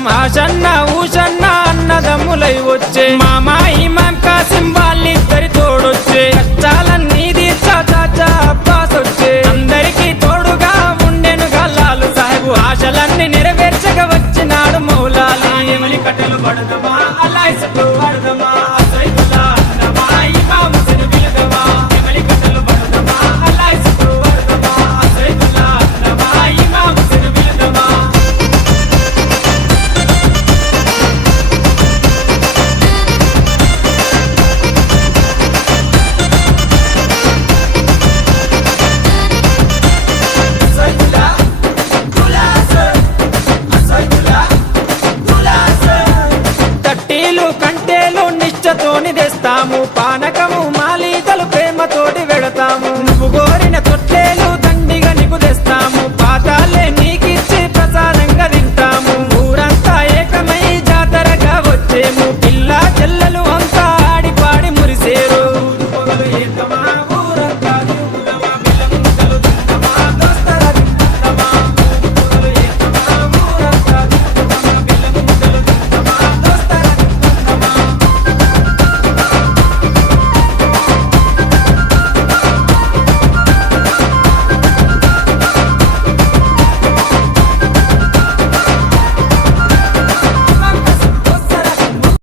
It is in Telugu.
కాలం ఆషన్న ఊషన్న అన్నదమ్ములై వచ్చే మామా ఇమాం కాసిం వాళ్ళిద్దరి తోడొచ్చే కష్టాలన్నీ తీర్చా చాచా అబ్బాస్ వచ్చే అందరికీ తోడుగా ఉండెనుగా లాలు సాహెబు ఆశలన్నీ నెరవేర్చగా వచ్చినాడు మౌలాలి కట్టెలు పడదమా